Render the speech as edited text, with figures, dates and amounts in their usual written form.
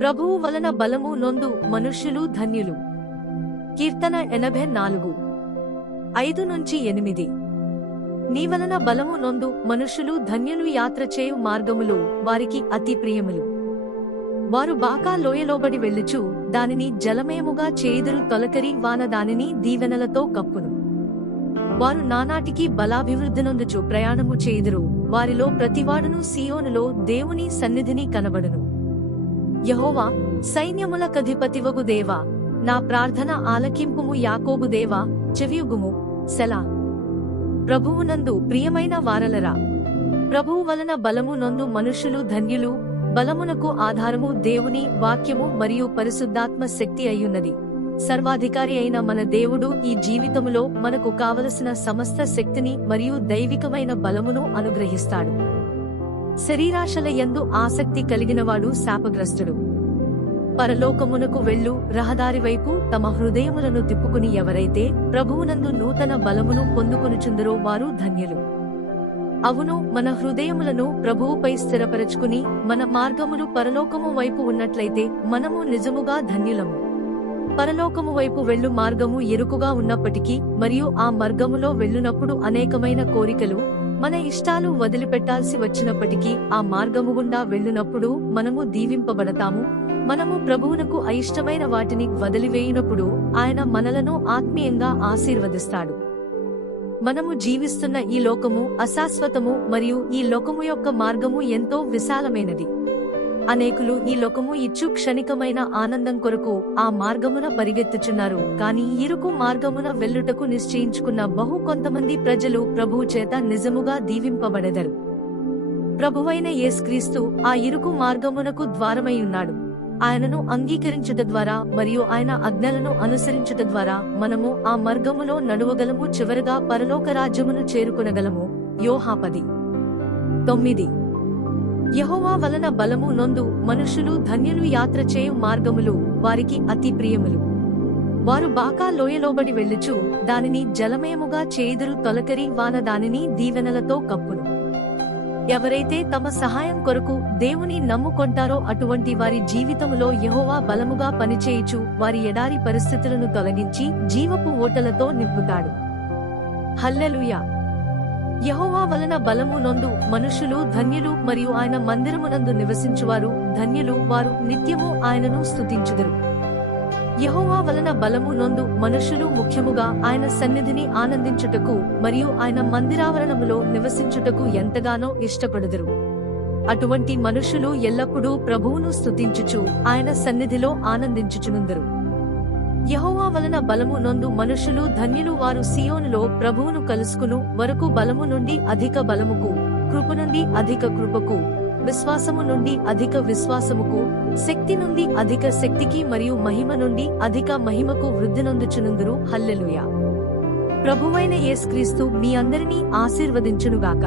ప్రభువు వలన బలము నొందు మనుష్యులు ధన్యులు. కీర్తన 84 5-8. నీ వలన బలము నొందు మనుష్యులు ధన్యులు. యాత్ర చేయు మార్గములు వారికి అతి ప్రియములు. వారు బాకా లోయలోబడి వెళ్ళుచు దానిని జలమయముగా చేయుదురు. తొలకరి వాన దానిని దీవెనలతో కప్పును. వారు నానాటికి బలాభివృద్ధినొందుచు ప్రయాణము చేయుదురు. వారిలో ప్రతివాడును సీయోనులో దేవుని సన్నిధిని కనబడును. యెహోవా సైన్యములకధిపతివగు దేవా, నా ప్రార్థన ఆలకింపుము. యాకోబు దేవా, చెవియుగుము. సెలా. ప్రభువునందు ప్రియమైన వారలరా, ప్రభువు వలన బలము నొందు మనుష్యులు ధన్యులు. బలమునకు ఆధారము దేవుని వాక్యము మరియు పరిశుద్ధాత్మ శక్తి అయ్యున్నది. సర్వాధికారి అయిన మన దేవుడు ఈ జీవితములో మనకు కావలసిన సమస్త శక్తిని మరియు దైవికమైన బలమును అనుగ్రహిస్తాడు. శరీరాశల యందు ఆసక్తి కలిగినవాడు శాపగ్రస్తుడు. పరలోకమునకు వెళ్ళు రహదారి వైపు తమ హృదయములను తిప్పుకుని ఎవరైతే ప్రభువునందు నూతన బలమును పొందుకొనుచుందరో వారు ధన్యులు. అవును, మన హృదయములను ప్రభువుపై స్థిరపరచుకుని మన మార్గములు పరలోకము వైపు ఉన్నట్లయితే మనము నిజముగా ధన్యులము. పరలోకము వైపు వెళ్ళు మార్గము ఇరుకుగా ఉన్నప్పటికీ మరియు ఆ మార్గములో వెళ్ళునప్పుడు అనేకమైన కోరికలు, మన ఇష్టాలు వదిలిపెట్టాల్సి వచ్చినప్పటికీ ఆ మార్గము గుండా వెళ్ళునప్పుడు మనము దీవింపబడతాము. మనము ప్రభువునకు అయిష్టమైన వాటిని వదిలివేయునప్పుడు ఆయన మనలను ఆత్మీయంగా ఆశీర్వదిస్తాడు. మనము జీవిస్తున్న ఈ లోకము అశాశ్వతము మరియు ఈ లోకము యొక్క మార్గము ఎంతో విశాలమైనది. అనేకులు ఈ లోకము ఇచ్చు క్షణికమైన ఆనందం కొరకు ఆ మార్గమున పరిగెత్తుచున్నారు. కాని ఇరుకు మార్గమున వెళ్ళుటకు నిశ్చయించుకున్న కొంతమంది ప్రజలు ప్రభువు చేత నిజముగా దీవింపబడెదరు. ప్రభువైన యేసుక్రీస్తు ఆ ఇరుకు మార్గమునకు ద్వారమై ఉన్నాడు. ఆయనను అంగీకరించుట ద్వారా మరియు ఆయన ఆజ్ఞలను అనుసరించుట ద్వారా మనము ఆ మార్గములో నడువగలము. చివరగా పరలోక రాజ్యమును చేరుకొనగలము. యోహా 10:9. యెహోవా వలన బలము నొందు మనుష్యులు ధన్యులు. యాత్ర చేయు మార్గములు వారికి అతి ప్రియములు. వారు బాకా లోయలోబడి వెళ్ళుచు దానిని జలమయముగా చేయుదురు. తొలకరి వాన దానిని దీవెనలతో కప్పును. ఎవరైతే తమ సహాయం కొరకు దేవుని నమ్ముకొంటారో అటువంటి వారి జీవితములో యెహోవా బలముగా పనిచేయుచు వారి ఎడారి పరిస్థితులను తొలగించి జీవపు ఓటలతో నింపుతాడు. హల్లెలూయా. యెహోవా వలన బలము నొందు మనుష్యులు ధన్యులు మరియు ఆయన మందిరమునందు నివసించువారు ధన్యులు. వారు నిత్యము ఆయనను స్తుతించుదురు. యెహోవా వలన బలము నొందు మనుష్యులు ముఖ్యముగా ఆయన సన్నిధిని ఆనందించుటకు మరియు ఆయన మందిరావరణములో నివసించుటకు ఎంతగానో ఇష్టపడుదురు. అటువంటి మనుష్యులు ఎల్లప్పుడూ ప్రభువును స్తుతించుచు ఆయన సన్నిధిలో ఆనందించుచునుందరు. యెహోవా వలన బలము నొందు మనుష్యులు ధన్యులు. వారు సీయోనులో ప్రభువును కలుసుకును వరకు బలము నుండి అధిక బలముకు, కృప నుండి అధిక కృపకు, విశ్వాసము నుండి అధిక విశ్వాసముకు, శక్తి నుండి అధిక శక్తికి మరియు మహిమ నుండి అధిక మహిమకు వృద్ధి నొందుచునుందురు. హల్లెలూయా. ప్రభువైన యేసుక్రీస్తు మీ అందరినీ ఆశీర్వదించునుగాక.